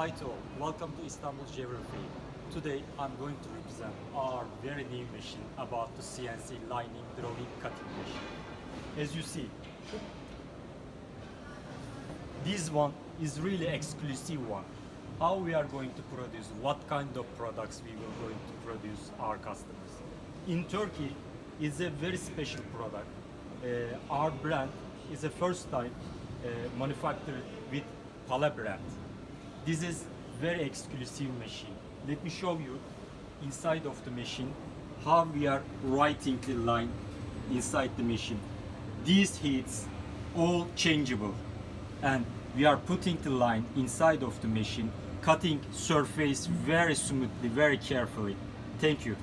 Hi to all, welcome to Istanbul Geography. Today I'm going to represent our very new machine about the CNC lining drawing cutting machine. As you see, this one is really exclusive one. How we are going to produce, what kind of products we will going to produce our customers. In Turkey, it's a very special product. Our brand is the first time manufactured with Pala brand. This is very exclusive machine. Let me show you inside of the machine how we are writing the line inside the machine. These heats all changeable, and we are putting the line inside of the machine, cutting surface very smoothly, very carefully. Thank you.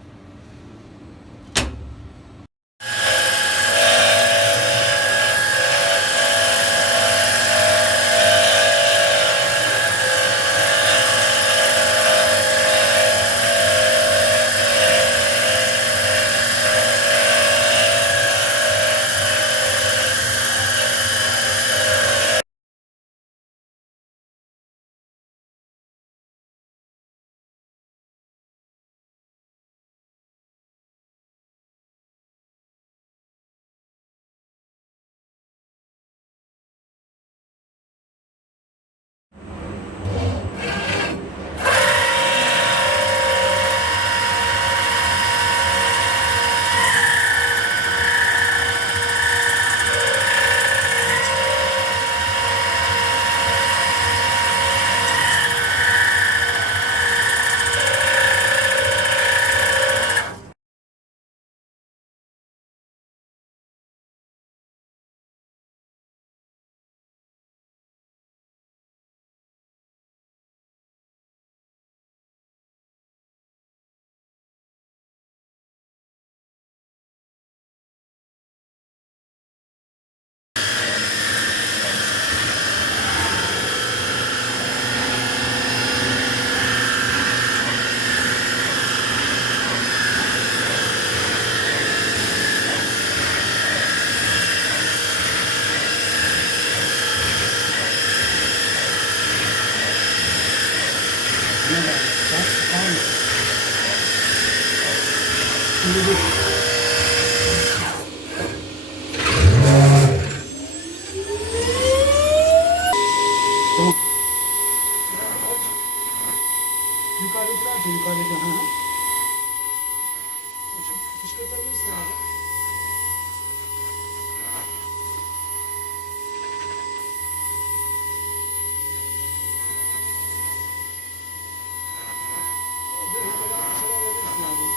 Yukarıdakiler yukarıdaki. Hı hı. Fışkırtabilirsin abi. Biraz dışarı verirsin abi.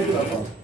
Belki yapalım.